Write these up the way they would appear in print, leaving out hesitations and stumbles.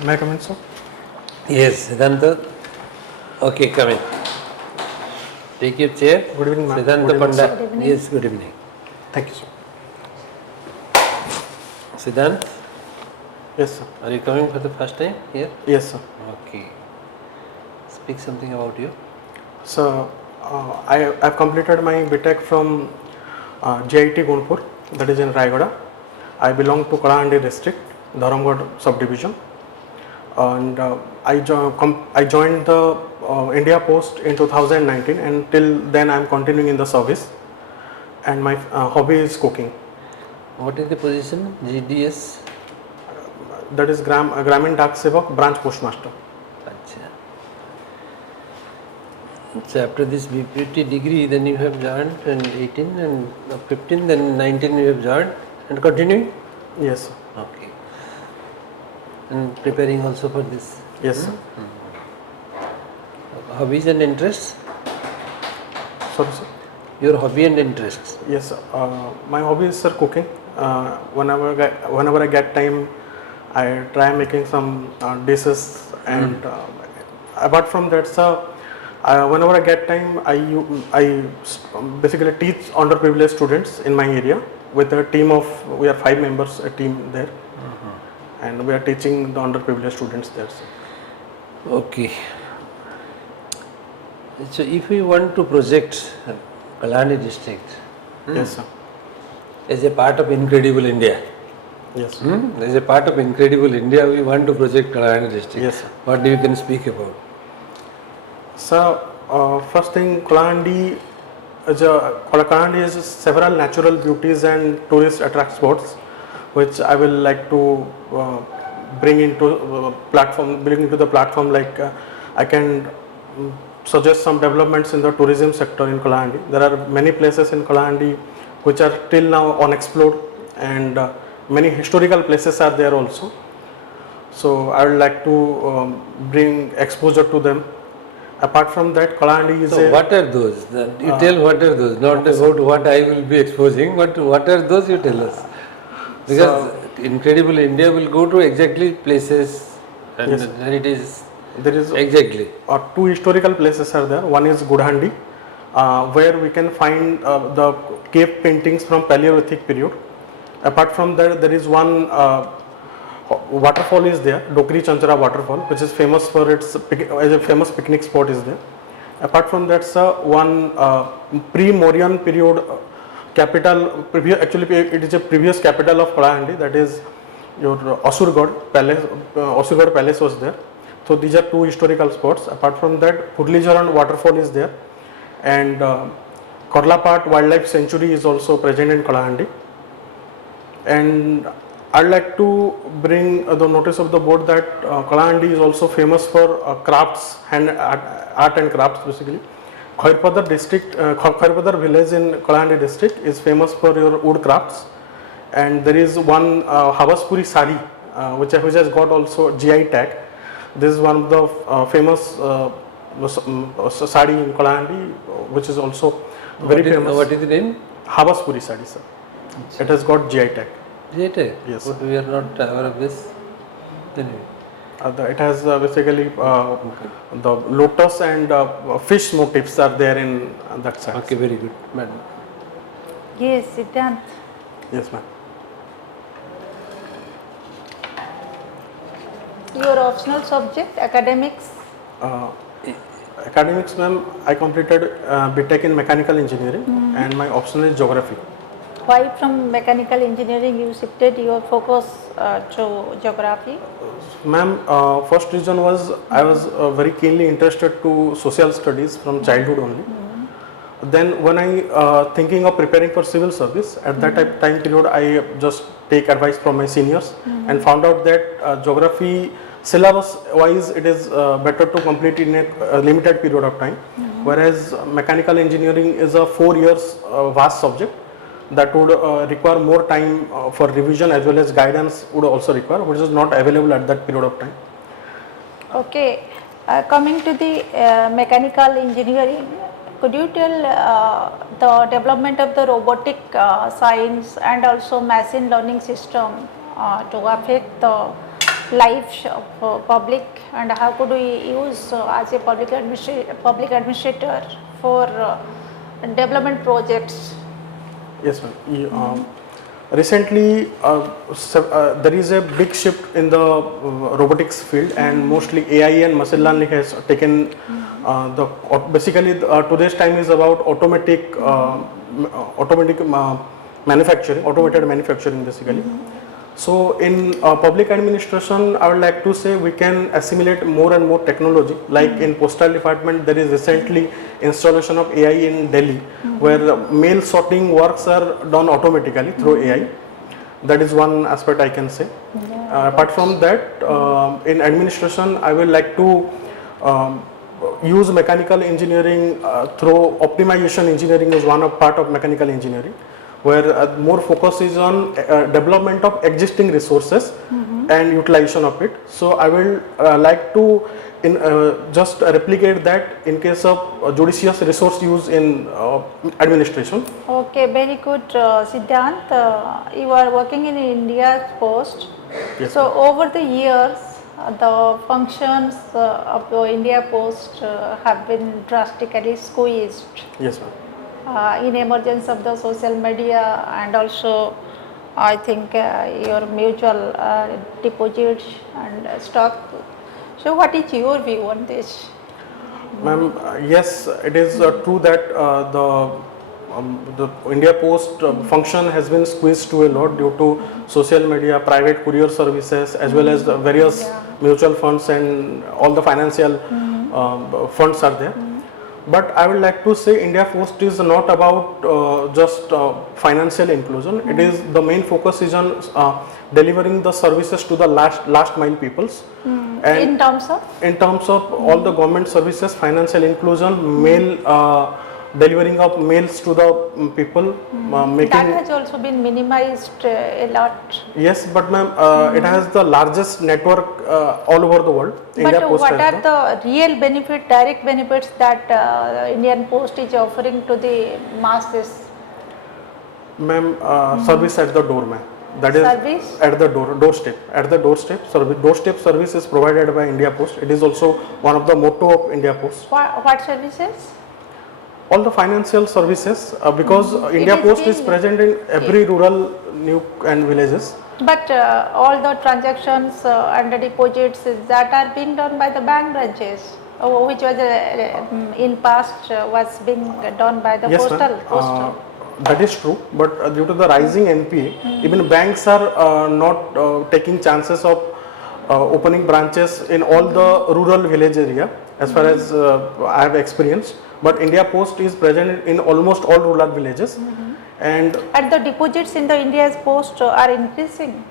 May I come in, sir? Yes, Siddhanta. Okay, come in. Take your chair. Good evening, ma'am. Siddhanta Good evening, Panda. sir. Good evening. Yes, good evening. Thank you, sir. Siddhant, Yes, sir. are you coming for the first time here? Yes, sir. Okay. Speak something about you. So, I've completed my BTech from JIT Gunpur, that is in Raigada. I belong to Kalahandi district, Dharamgad subdivision, and I joined the India Post in 2019, and till then I am continuing in the service. And my hobby is cooking. What is the position? GDS? That is Gramin Dak Sevak, branch postmaster. Achha. So after this BPT degree, then you have joined in 18 and 15, then 19 you have joined and continuing? Yes, sir. Okay. And preparing also for this? Yes, sir. Hobbies and interests? Sorry, sir. Your hobby and interests? Yes, sir. My hobby is, sir, cooking. Whenever I get time, I try making some dishes, and apart from that, sir, whenever I get time, I basically teach underprivileged students in my area with a team of, we are 5 members, a team there, and we are teaching the underprivileged students there, sir. Okay. So if we want to project Kalahandi district Yes, sir. as a part of Incredible India, Yes, sir. as a part of Incredible India, we want to project Kalahandi district. Yes, sir. What do you can speak about? So, first thing, Kalahandi has several natural beauties and tourist attract spots, which I will like to bring into the platform. Like I can suggest some developments in the tourism sector in Kalahandi. There are many places in Kalahandi which are till now unexplored, and many historical places are there also. So I would like to bring exposure to them. Apart from that, Kalahandi is So what are those? You tell what are those, not about what I will be exposing, but what are those you tell us. Because Incredible India will go to exactly places and Yes. then it is there is exactly. 2 historical places are there. One is Gudhandi, where we can find the cave paintings from Paleolithic period. Apart from that, there is one waterfall is there, Dokri Chanchara waterfall, which is famous for its as a famous picnic spot is there. Apart from that, sir, one pre-Mauryan period capital, actually it is a previous capital of Kalahandi, that is your Asurgad Palace was there. So these are 2 historical spots. Apart from that, Purlijaran waterfall is there, and Korlapat Wildlife Sanctuary is also present in Kalahandi. And I'd like to bring the notice of the board that Kalahandi is also famous for crafts, art and crafts basically. Khairpadar district, Khairpadar village in Kalahandi district is famous for your wood crafts, and there is one Havaspuri sari which has got also GI tag. This is one of the famous sari in Kalahandi, which is also very famous. What is the name? Havaspuri sari, sir. It has got GI tag. GI? Yes. But we are not aware of this. Anyway. It has basically the lotus and fish motifs are there in that side. Okay, very good, madam. Yes, Siddhant. Yes, ma'am. Your optional subject, academics. Academics, ma'am, I completed BTech in mechanical engineering, and my optional is geography. Why from mechanical engineering you shifted your focus to geography? Ma'am, first reason was I was very keenly interested to social studies from childhood only. Then when I thinking of preparing for civil service, at that time period I just take advice from my seniors and found out that geography syllabus wise it is better to complete in a limited period of time, whereas mechanical engineering is a 4 years vast subject that would require more time for revision as well as guidance would also require, which is not available at that period of time. Okay, coming to the mechanical engineering, could you tell the development of the robotic science and also machine learning system to affect the lives of public, and how could we use as a public administrator for development projects? Yes, ma'am. Recently, there is a big shift in the robotics field, and mostly AI and machine learning has taken basically today's time is about automatic manufacturing, automated manufacturing basically. So in public administration, I would like to say we can assimilate more and more technology. Like in postal department, there is recently installation of AI in Delhi, where mail sorting works are done automatically through AI. That is one aspect I can say. Apart from that, in administration, I will like to use mechanical engineering through optimization engineering is one of part of mechanical engineering, where more focus is on development of existing resources and utilization of it. So I will like to just replicate that in case of judicious resource use in administration. Okay, very good, Siddharth. You are working in India's Post. Yes, So over the years, the functions of the India Post have been drastically squeezed. Yes, ma'am. In emergence of the social media, and also I think your mutual deposits and stock. So what is your view on this? Ma'am, yes, it is true that the India Post function has been squeezed to a lot due to social media, private courier services, as well as the various mutual funds and all the financial funds are there. But I would like to say India Post is not about just financial inclusion. It is the main focus is on delivering the services to the last mile peoples. And In terms of? in terms of all the government services, financial inclusion, mail delivering of mails to the people, making. That has also been minimized a lot. Yes, but ma'am, it has the largest network all over the world. But what are the real benefit, direct benefits that Indian Post is offering to the masses? Ma'am, service at the door, ma'am. That is Service? at the doorstep. At the doorstep service is provided by India Post. It is also one of the motto of India Post. What services? All the financial services, because India is Post is being- present in every rural nuke and villages. But all the transactions and the deposits that are being done by the bank branches, which was in past was being done by the Yes, postal. ma'am. That is true, but due to the rising NPA, even banks are not taking chances of opening branches in all the rural village area, as far as I have experienced. But India Post is present in almost all rural villages, and the deposits in the India's Post are increasing.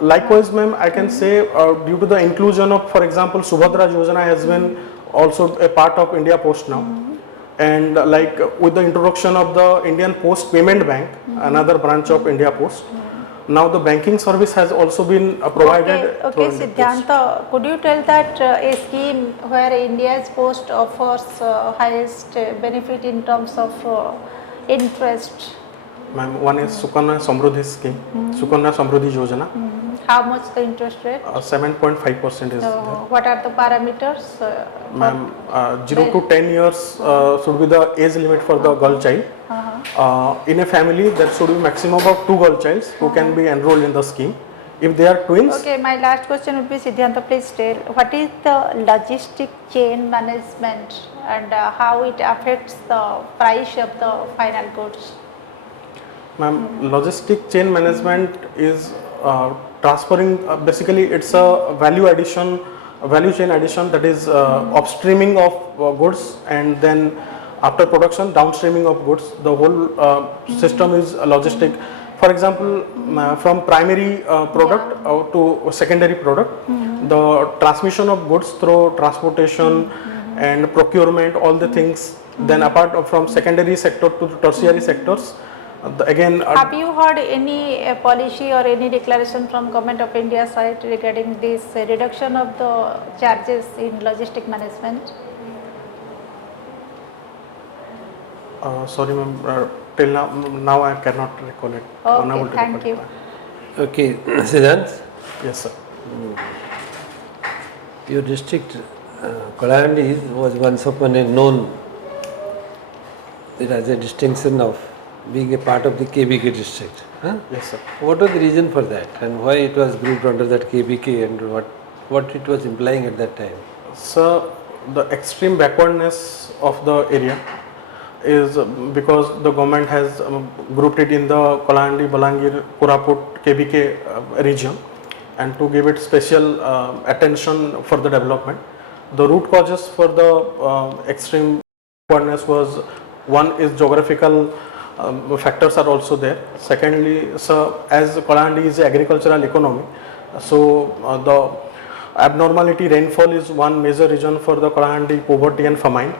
likewise, ma'am, I can say due to the inclusion of, for example, Subhadra Yojana has been also a part of India Post now. And like with the introduction of the Indian Post Payment Bank, another branch of India Post, now the banking service has also been provided. Okay, through India Post. Siddhanta, could you tell that a scheme where India's Post offers highest benefit in terms of interest? Ma'am, one is Sukanya Samruddhi scheme, Sukanya Samruddhi Yojana, How much the interest rate? 7.5% is there. What are the parameters? Ma'am, 0 to 10 years should be the age limit for the girl child. In a family, there should be maximum of 2 girl childs who can be enrolled in the scheme. If they are twins, Okay, my last question would be, Siddhanta, please tell what is the logistic chain management and how it affects the price of the final goods? ma'am, logistic chain management is transferring, basically it's a value chain addition, that is upstreaming of goods, and then after production downstreaming of goods. The whole system is logistic. For example, from primary product to secondary product, the transmission of goods through transportation and procurement, all the things. Then apart from secondary sector to tertiary sectors, again. Have you heard any policy or any declaration from Government of India side regarding this reduction of the charges in logistic management? Sorry, ma'am. Till now I cannot recall it. Okay, Unable to thank recall you. it. Okay, Siddhant, Yes, sir. Your district, Kalahandi, was once upon a known, it has a distinction of being a part of the KBK district. Huh? Yes, sir. What was the reason for that, and why it was grouped under that KBK, and what it was implying at that time? So the extreme backwardness of the area is because the government has grouped it in the Kalahandi, Balangir, Koraput, KBK region, and to give it special attention for the development. The root causes for the extreme backwardness was, one is geographical factors are also there. Secondly, so as Kalahandi is agricultural economy, so the abnormality rainfall is one major reason for the Kalahandi poverty and famine.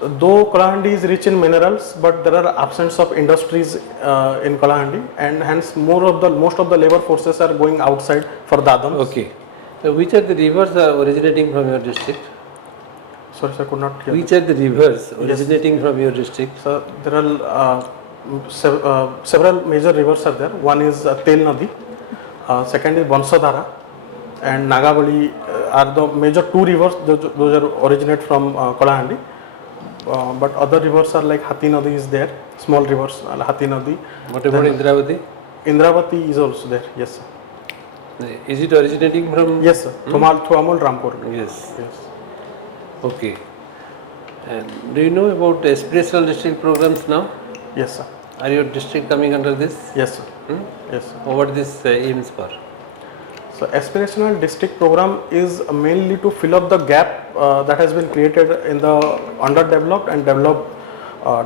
Though Kalahandi is rich in minerals, but there are absence of industries in Kalahandi, and hence most of the labor forces are going outside for Dadam. Okay. So which are the rivers are originating from your district? Sorry, sir, could not hear. Which are the rivers originating from your district? So there are several major rivers are there. One is Tel Nadi, second is Vansadhara, and Nagavali are the major two rivers. Those are originate from Kalahandi. But other rivers are like Hathi Nadi is there, small rivers, Hathi Nadi. What about Indravati? Indravati is also there, yes, sir. Is it originating from? Yes, sir. Thuamul Rampur. Yes. Yes. Okay. And do you know about aspirational district programs now? Yes, sir. Are your district coming under this? Yes, sir. Yes, sir. What this aims for? So aspirational district program is mainly to fill up the gap that has been created in the underdeveloped and developed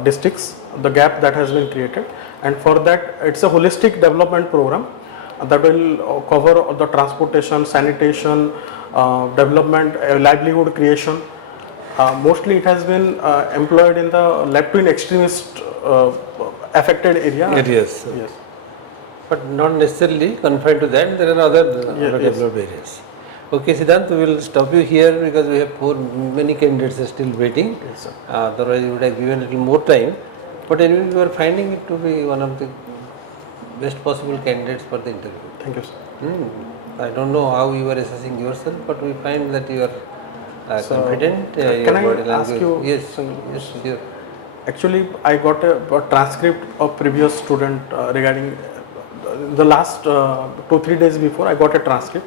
districts, the gap that has been created, and for that it's a holistic development program that will cover the transportation, sanitation, development, livelihood creation. Mostly it has been employed in the left-wing extremist affected areas. Yes. But not necessarily confined to that, there are other developed areas. Okay, Siddharth, we will stop you here because we have many candidates are still waiting. Yes, sir. Otherwise, we would have given a little more time. But anyway, we are finding it to be one of the best possible candidates for the interview. Thank you, sir. I don't know how you are assessing yourself, but we find that you are confident. Can I ask you? Yes, sure. Actually, I got a transcript of previous student regarding the last 2-3 days before. I got a transcript,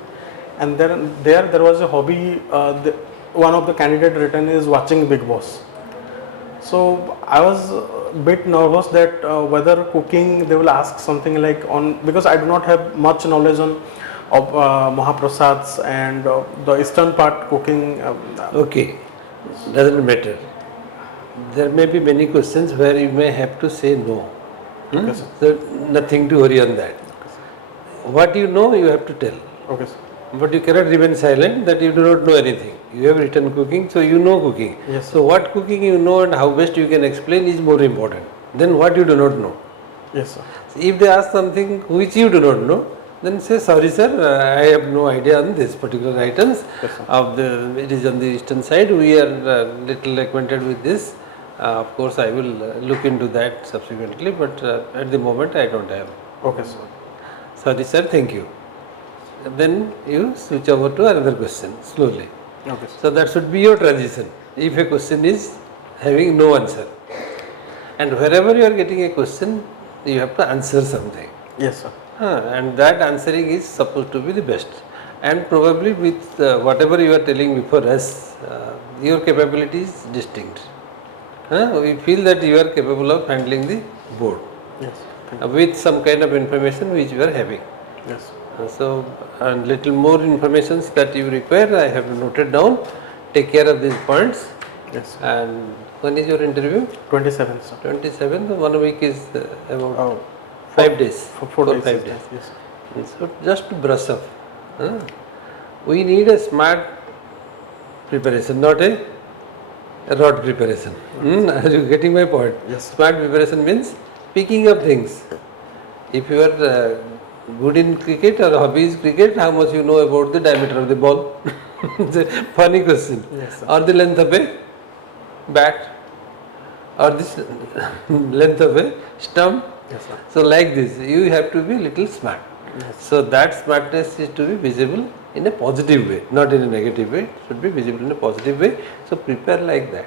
and then there was a hobby. One of the candidate written is watching Big Boss. So I was a bit nervous that whether cooking they will ask something like on, because I do not have much knowledge on of Mahaprasads and the eastern part cooking. Okay, doesn't matter. There may be many questions where you may have to say no. Okay, sir. So nothing to worry on that. What you know, you have to tell. Okay, sir. But you cannot remain silent that you do not know anything. You have written cooking, so you know cooking. Yes. So what cooking you know and how best you can explain is more important than what you do not know. Yes, sir. So if they ask something which you do not know, then say, sorry sir, I have no idea on this particular items. Yes, sir. It is on the eastern side, we are little acquainted with this. Of course, I will look into that subsequently, but at the moment I don't have. Okay, sir. Sorry sir, thank you. Then you switch over to another question slowly. Okay, sir. So that should be your transition. If a question is having no answer, and wherever you are getting a question, you have to answer something. Yes, sir. And that answering is supposed to be the best. And probably with whatever you are telling before us, your capability is distinct. We feel that you are capable of handling the board. Yes. With some kind of information which you are having. Yes. So, and little more information that you require, I have noted down. Take care of these points. Yes. And when is your interview? 27th, sir. 27th. 1 week is about 5 days. For 4 days. 5 days. Yes. So just to brush up. We need a smart preparation, not a rod preparation. Are you getting my point? Yes. Smart preparation means picking up things. If you are good in cricket or hobby is cricket, how much you know about the diameter of the ball? It's a funny question. Yes, sir. Or the length of a bat, or this length of a stump. Yes, sir. So like this, you have to be little smart. So that smartness is to be visible in a positive way, not in a negative way. It should be visible in a positive way. So prepare like that.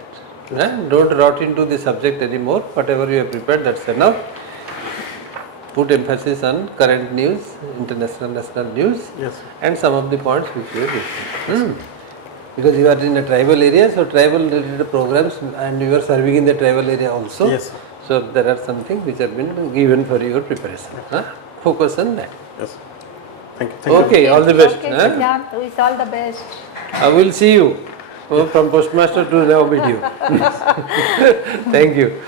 Don't rot into the subject anymore. Whatever you have prepared, that's enough. Put emphasis on current news, international, national news, Yes. and some of the points which you have written. Because you are in a tribal area, so tribal related programs, and you are serving in the tribal area also. Yes, sir. So there are some things which have been given for your preparation. Focus on that. Yes. Thank you. Thank you. Okay, all the best. Okay, Siddharth, wish all the best. I will see you from postmaster to now video. Thank you.